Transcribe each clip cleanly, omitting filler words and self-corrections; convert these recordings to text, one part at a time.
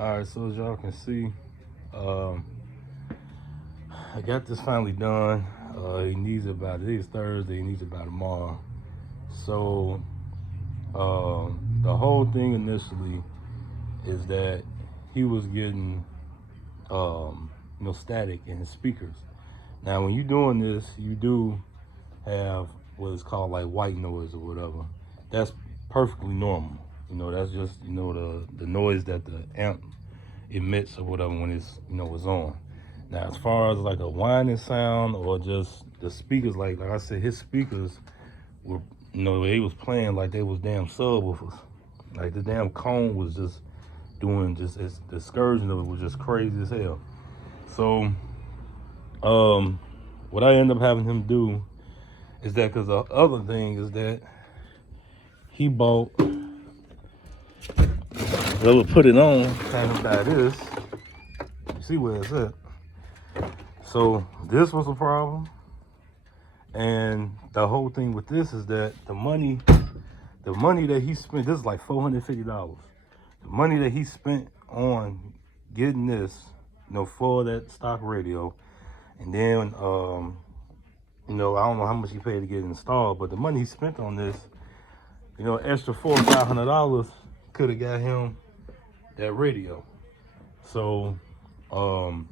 All right, so as y'all can see, I got this finally done. He needs about, today's Thursday, he needs about tomorrow. So the whole thing initially is that he was getting static in his speakers. Now when you're doing this, you do have what is called like white noise or whatever. That's perfectly normal. That's just the noise that the amp emits or whatever when it's it's on. Now as far as like a whining sound or just the speakers, like I said, his speakers were they was playing like they was damn subwoofers. Like the damn cone was just doing the excursion of it was just crazy as hell. So what I end up having him do is that, because the other thing is that he bought, I would put it on kind of by this. You see where it's at. So this was a problem. And the whole thing with this is that the money that he spent, this is like $450. The money that he spent on getting this, for that stock radio, and then I don't know how much he paid to get it installed, but the money he spent on this, extra $400 or $500 could have got him that radio. So, and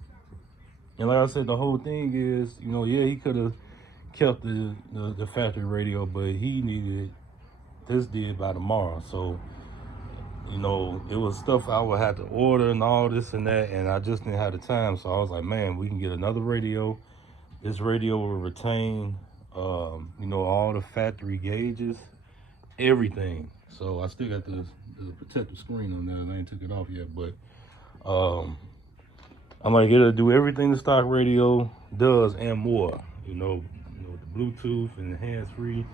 like I said, the whole thing is, yeah, he could have kept the factory radio, but he needed this did by tomorrow. So, it was stuff I would have to order and all this and that, and I just didn't have the time. So I was like, man, we can get another radio. This radio will retain, all the factory gauges, everything. So I still got the protective screen on there. I ain't took it off yet, but I'm like, it'll do everything the stock radio does and more. The Bluetooth and the hands-free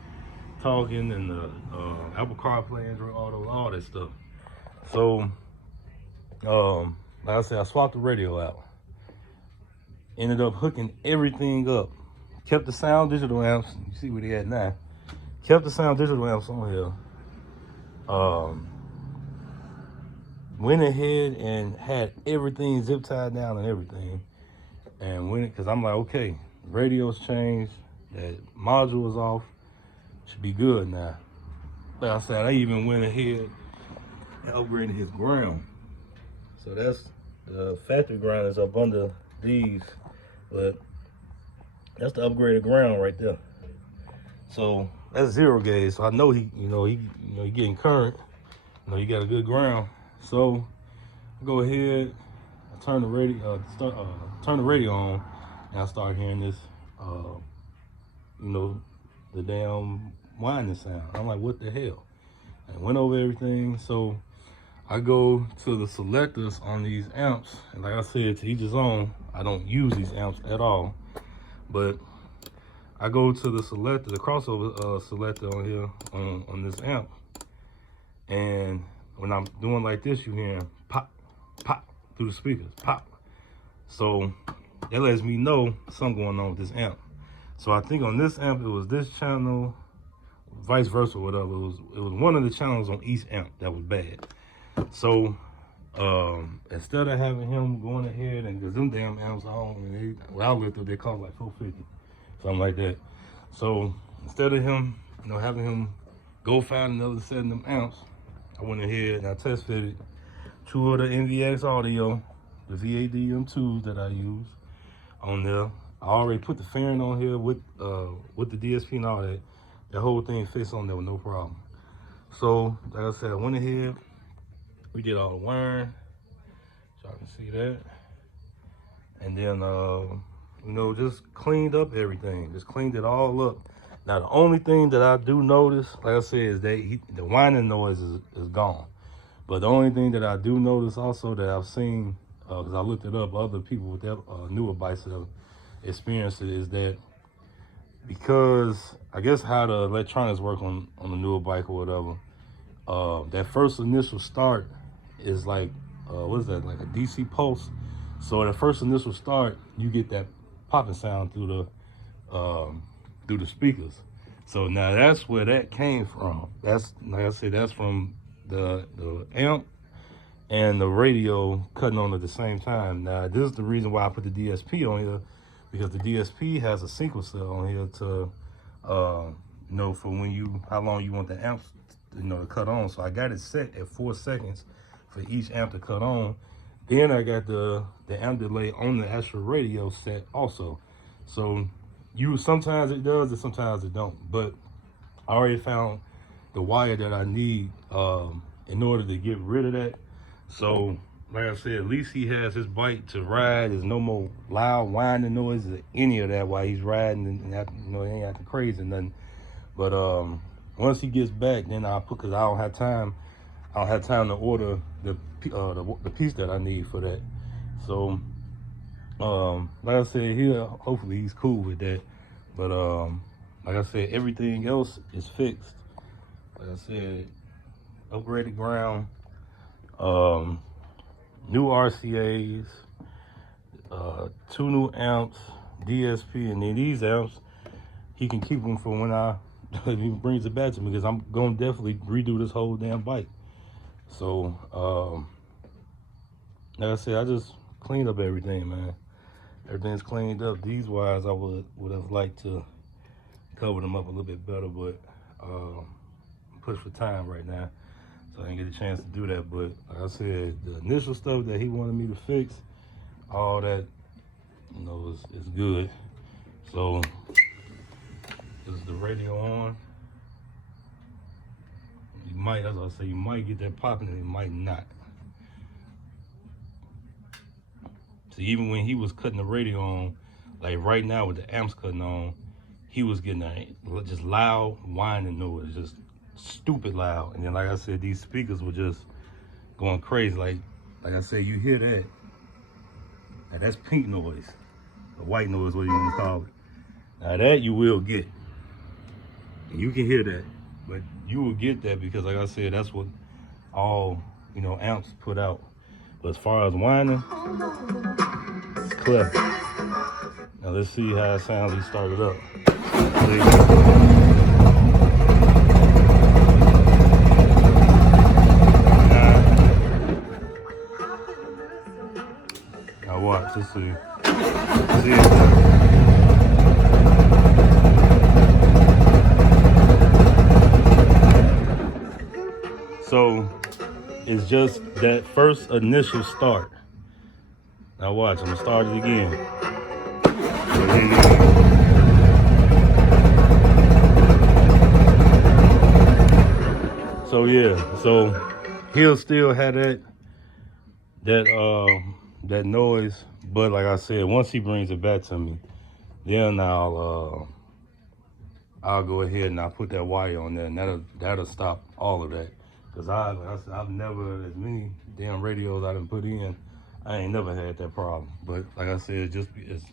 talking and the Apple CarPlay, Android Auto, all that stuff. So, like I said, I swapped the radio out. Ended up hooking everything up. Kept the sound digital amps. You see where they at now. Kept the sound digital amps on here. Went ahead and had everything zip tied down and everything. And because I'm like, okay, radio's changed. That module is off. Should be good now. Like I said, I even went ahead and upgraded his ground. So that's the factory ground is up under these, but that's the upgraded ground right there. So that's 0 gauge. So I know he getting current. He got a good ground. So I go ahead, I turn the radio, turn the radio on, and I start hearing this, the damn whining sound. I'm like, what the hell? I went over everything. So I go to the selectors on these amps, and like I said, to each his own. I don't use these amps at all, but I go to the selector, the crossover selector on here on this amp, and when I'm doing like this, you hear pop, pop through the speakers, pop. So that lets me know something going on with this amp. So I think on this amp it was this channel, vice versa, whatever. It was one of the channels on each amp that was bad. So instead of having him going ahead, and because them damn amps when I looked up, they cost like $450, something like that. So instead of him, having him go find another set of them amps, I went ahead and I test fitted 2 of the NVX audio, the VADM2s that I use on there. I already put the fairing on here with the DSP and all that. The whole thing fits on there with no problem. So like I said, I went ahead. We did all the wiring, so y'all can see that. And then, just cleaned up everything. Just cleaned it all up. Now, the only thing that I do notice, like I said, is that the whining noise is gone. But the only thing that I do notice also that I've seen, because I looked it up, other people with their newer bikes that have experienced it, is that because I guess how the electronics work on the newer bike or whatever, that first initial start is like, what is that, like a DC pulse? So the first initial start, you get that popping sound through the speakers. So now that's where that came from. That's, like I said, that's from the amp and the radio cutting on at the same time. Now, this is the reason why I put the DSP on here, because the DSP has a sequencer on here to, you know, for when you, how long you want the amps, you know, to cut on. So I got it set at 4 seconds for each amp to cut on. Then I got the amp delay on the actual radio set also. So sometimes it does and sometimes it don't. But I already found the wire that I need in order to get rid of that. So like I said, at least he has his bike to ride. There's no more loud whining noises or any of that while he's riding, and acting, you know, he ain't acting crazy or nothing. But once he gets back, then I'll put, because I don't have time to order the piece that I need for that. So like I said, hopefully he's cool with that. But like I said, everything else is fixed. Like I said, upgraded ground, new RCAs, 2 new amps, DSP, and then these amps, he can keep them for when he brings it back to me, because I'm gonna definitely redo this whole damn bike. So like I said, I just cleaned up everything, man. Everything's cleaned up. These wires I would have liked to cover them up a little bit better, but push for time right now, so I didn't get a chance to do that. But like I said, the initial stuff that he wanted me to fix, all that, you know, is good. So this is the radio on. You might, as I say, you might get that popping and you might not. So even when he was cutting the radio on, like right now with the amps cutting on, he was getting a just loud whining noise, just stupid loud. And then like I said, these speakers were just going crazy. Like I said, you hear that, now that's pink noise, the white noise, what you want to call it. Now that you will get, and you can hear that, but you will get that because like I said, that's what all, you know, amps put out. But as far as whining, it's clear. Now let's see how it sounds. He started up. Now watch. Let's see. So it's just that first initial start. Now watch, I'm gonna start it again. So yeah, so he'll still have that noise, but like I said, once he brings it back to me, then I'll go ahead and I'll put that wire on there, and that'll stop all of that. Cause I've never, as many damn radios I done put in, I ain't never had that problem. But like I said, it's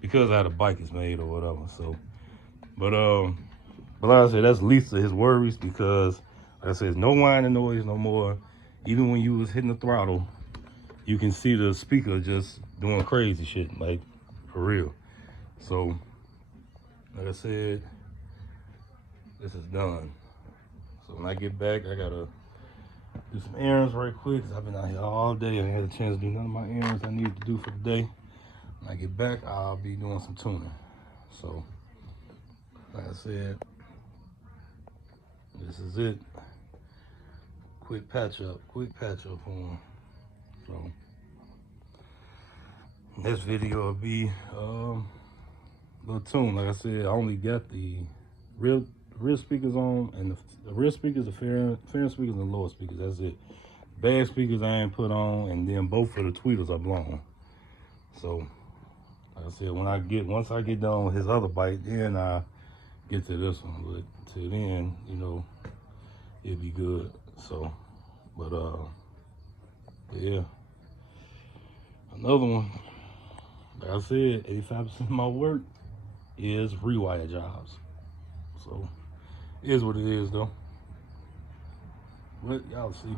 because how the bike is made or whatever. So, but like I said, that's least of his worries, because like I said, no whining noise no more. Even when you was hitting the throttle, you can see the speaker just doing crazy shit, like for real. So, like I said, this is done. So when I get back, I gotta do some errands right quick, because I've been out here all day. I ain't had a chance to do none of my errands I need to do for the day. When I get back, I'll be doing some tuning. So, like I said, this is it. Quick patch up for him. So, this video will be a little tune. Like I said, I only got the rear speakers on, and the rear speakers, the fair speakers, and the lower speakers. That's it. Bad speakers I ain't put on, and then both of the tweeters are blown. So, like I said, once I get done with his other bike, then I get to this one. But till then, you know, it'll be good. So, but yeah, another one. Like I said, 85% of my work is rewire jobs. So, it is what it is, though. But y'all see.